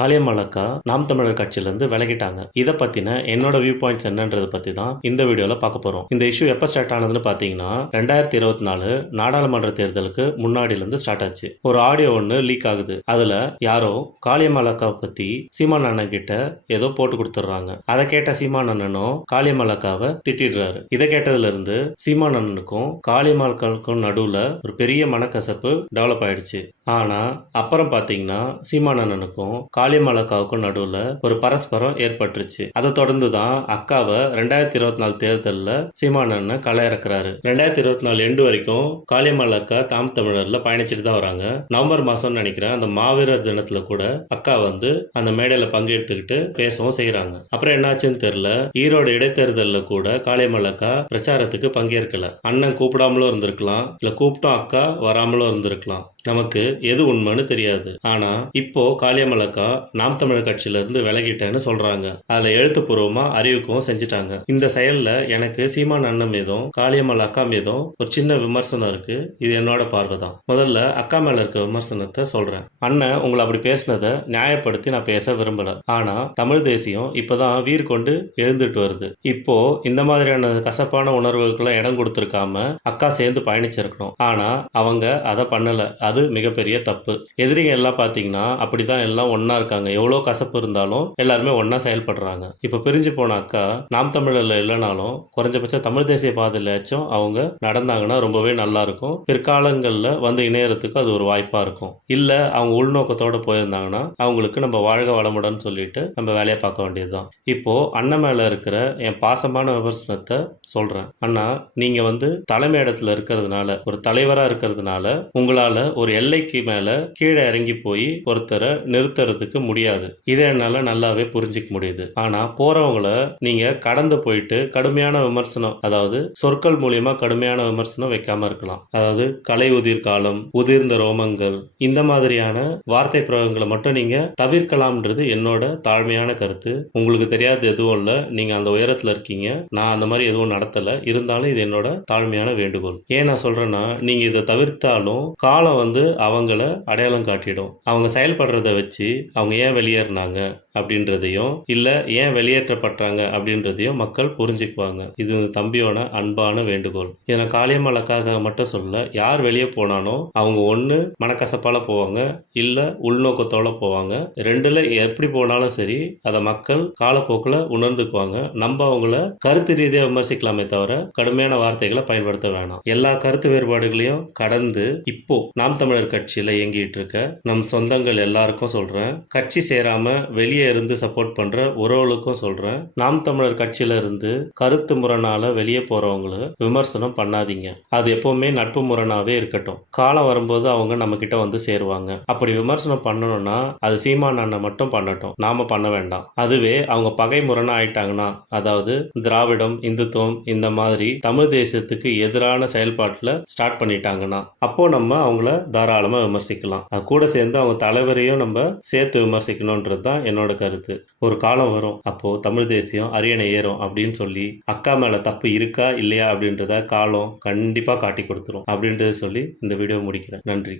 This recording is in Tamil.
காளியமலக்கா நாம் தமிழர் கட்சியிலேருந்து விலகிட்டாங்க. இதை பற்றின என்னோட வியூ பாயிண்ட்ஸ் என்னன்றத பற்றி தான் இந்த வீடியோவில் பார்க்க போகிறோம் இந்த இஷ்யூ எப்போ ஸ்டார்ட் ஆனதுன்னு பார்த்தீங்கன்னா ரெண்டாயிரத்தி இருபத்தி நாலு நாடாளுமன்ற தேர்தலுக்கு முன்னாடியிலேருந்து ஸ்டார்ட் ஆச்சு. ஒரு ஆடியோ ஒன்று லீக் ஆகுது. அதில் யாரோ காளியம்மாள் பத்தி பற்றி சீமான் அண்ணன் கிட்ட ஏதோ போட்டு கொடுத்துட்றாங்க. அதை கேட்ட சீமான் அண்ணனும் காளியமலக்காவை திட்டிடுறாரு. இதை கேட்டதுல இருந்து சீமான் அண்ணனுக்கும் காளியம்மாளுக்கும் நடுவில் ஒரு பெரிய மனக்கசப்பு டெவலப் ஆயிடுச்சு. ஆனா அப்புறம் பாத்தீங்கன்னா சீமான் அண்ணனுக்கும் காளி அக்காவுக்கும் நடுவுல ஒரு பரஸ்பரம் ஏற்பட்டுருச்சு. அதை தொடர்ந்து தான் அக்காவை ரெண்டாயிரத்தி இருபத்தி நாலு தேர்தலில் சீமானன் களை இறக்குறாரு ரெண்டாயிரத்தி இருபத்தி நாலு எண்டு வரைக்கும் காளியம்மாள் அக்கா தாம் தமிழர்ல பயணிச்சுட்டு தான் வராங்க. நவம்பர் மாசம் நினைக்கிறேன் அந்த மாவீரர் தினத்துல கூட அக்கா வந்து அந்த மேடையில பங்கெடுத்துக்கிட்டு பேசவும் செய்யறாங்க அப்புறம் என்னாச்சுன்னு தெரியல ஈரோடு இடைத்தேர்தலில் கூட காளியம்மாள் அக்கா பிரச்சாரத்துக்கு பங்கேற்கல. அண்ணன் கூப்பிடாமலும் இருந்திருக்கலாம் இல்ல கூப்பிட்டோம் அக்கா வராமலும் இருந்திருக்கலாம். நமக்கு எது உண்மைன்னு தெரியாது. ஆனா இப்போ காளியமலக்கா நாம் தமிழர் கட்சியில இருந்து விலகிட்டேன்னு சொல்றாங்க. அதுல எழுத்துப்பூர்வமா அறிவிக்கவும் செஞ்சுட்டாங்க. இந்த செயல்ல எனக்கு சீமான் அண்ணன் மீதும் காளியம்மாள் அக்கா மீதும் ஒரு சின்ன விமர்சனம் இருக்கு. இது என்னோட பார்வை தான். முதல்ல அக்கா மேல இருக்க விமர்சனத்தை சொல்றேன். அண்ணன் உங்களை அப்படி பேசினதை நியாயப்படுத்தி நான் பேச விரும்பல. ஆனா தமிழ் தேசியம் இப்பதான் வீர் கொண்டு எழுந்துட்டு வருது. இப்போ இந்த மாதிரியான கசப்பான உணர்வுகளுக்கெல்லாம் இடம் கொடுத்துருக்காம அக்கா சேர்ந்து பயணிச்சிருக்கணும். ஆனா அவங்க அதை பண்ணல. அது மிகப்பெரிய தப்பு. எதிரிங்க எல்லாம் பாத்தீங்கன்னா அப்படிதான் எல்லாம் ஒன்னா இருக்காங்க. எவ்வளோ கசப்பு இருந்தாலும் எல்லாருமே ஒன்றா செயல்படுறாங்க. இப்போ பிரிஞ்சு போன அக்கா நாம் தமிழரில் இல்லைனாலும் குறைஞ்சபட்சம் தமிழ் தேசிய பாதையிலாச்சும் அவங்க நடந்தாங்கன்னா ரொம்பவே நல்லா இருக்கும். பிற்காலங்களில் வந்து இணையறதுக்கு அது ஒரு வாய்ப்பாக இருக்கும். இல்லை அவங்க உள்நோக்கத்தோடு போயிருந்தாங்கன்னா அவங்களுக்கு நம்ம வாழ்க வளமுடன் சொல்லிட்டு நம்ம வேலையை பார்க்க வேண்டியதுதான். இப்போ அண்ணன் மேலே இருக்கிற என் பாசமான விமர்சனத்தை சொல்கிறேன் அண்ணா நீங்கள் வந்து தலைமை இடத்துல இருக்கிறதுனால ஒரு தலைவராக இருக்கிறதுனால உங்களால் ஒரு எல்லைக்கு மேலே கீழே இறங்கி போய் ஒருத்தரை நிறுத்துறதுக்கு முடியாது. இதை என்னால நல்லாவே புரிஞ்சிக்க முடியுது. ஆனா போறவங்கள நீங்க கடந்து போயிட்டு கடுமையான விமர்சனம் அதாவது சொற்கள் மூலியமா கடுமையான விமர்சனம் வைக்காம இருக்கலாம். அதாவது கலை உதிர் காலம் உதிர்ந்த ரோமங்கள் இந்த மாதிரியான வார்த்தை பிரயோகங்களை மட்டும் நீங்க தவிர்க்கலாம்ன்றது என்னோட தாழ்மையான கருத்து. உங்களுக்கு தெரியாது எதுவும் இல்ல. நீங்க அந்த உயரத்துல இருக்கீங்க. நான் அந்த மாதிரி எதுவும் நடத்தல. இருந்தாலும் இது என்னோட தாழ்மையான வேண்டுகோள். ஏன் நான் சொல்றேன்னா நீங்க இதை தவிர்த்தாலும் காலம் வந்து அவங்கள அடையாளம் காட்டிடும். அவங்க செயல்படுறத வச்சு அவங்க ஏன் வெளியேறினாங்க அப்படின்றதையும் இல்ல ஏன் வெளியேற்றப்பட்டாங்க அப்படின்றதையும் மக்கள் புரிஞ்சுக்குவாங்க. இது தம்பியோட அன்பான வேண்டுகோள். இதை காளியம்மலக்காக மட்டும் சொல்ல யார் வெளியே போனானோ அவங்க ஒன்று மனக்கசப்பால போவாங்க இல்ல உள்நோக்கத்தோட போவாங்க. ரெண்டுல எப்படி போனாலும் சரி அதை மக்கள் காலப்போக்கில் உணர்ந்துக்குவாங்க. நம்ம அவங்கள கருத்து ரீதியாக விமர்சிக்கலாமே தவிர கடுமையான வார்த்தைகளை பயன்படுத்த வேணாம். எல்லா கருத்து வேறுபாடுகளையும் கடந்து இப்போ நாம் தமிழர் கட்சியில் இயங்கிட்டு இருக்க நம் சொந்தங்கள் எல்லாருக்கும் சொல்றேன் கட்சி சேராம வெளியே இருந்து சப்போர்ட் பண்ற உறவுகளுக்கும் சொல்றேன். நாம் தமிழர் கட்சியில இருந்து கருத்து முரணால வெளியே போறவங்கள விமர்சனம் பண்ணாதீங்க. அது எப்பவுமே நட்பு முரணாவே இருக்கட்டும். காலம் வரும்போது அவங்க நம்ம கிட்ட வந்து சேருவாங்க. அப்படி விமர்சனம் பண்ணணும்னா அது சீமான் அண்ணன் மட்டும் பண்ணட்டும். நாம பண்ண வேண்டாம். அதுவே அவங்க பகை முரணா ஆயிட்டாங்கன்னா அதாவது திராவிடம் இந்துத்துவம் இந்த மாதிரி தமிழ் தேசத்துக்கு எதிரான செயல்பாட்டுல ஸ்டார்ட் பண்ணிட்டாங்கன்னா அப்போ நம்ம அவங்கள தாராளமா விமர்சிக்கலாம். அது கூட சேர்ந்து அவங்க தலைவரையும் நம்ம சேர்த்து விமர்சிக்கணும்ன்றது தான் என்னோட கருத்து. ஒரு காலம் வரும் அப்போ தமிழ் தேசியம் அரியணை ஏறும் அப்படின்னு சொல்லி அக்கா மேல தப்பு இருக்கா இல்லையா அப்படின்றத காலம் கண்டிப்பா காட்டி கொடுத்துரும் அப்படின்றத சொல்லி இந்த வீடியோ முடிக்கிறேன். நன்றி.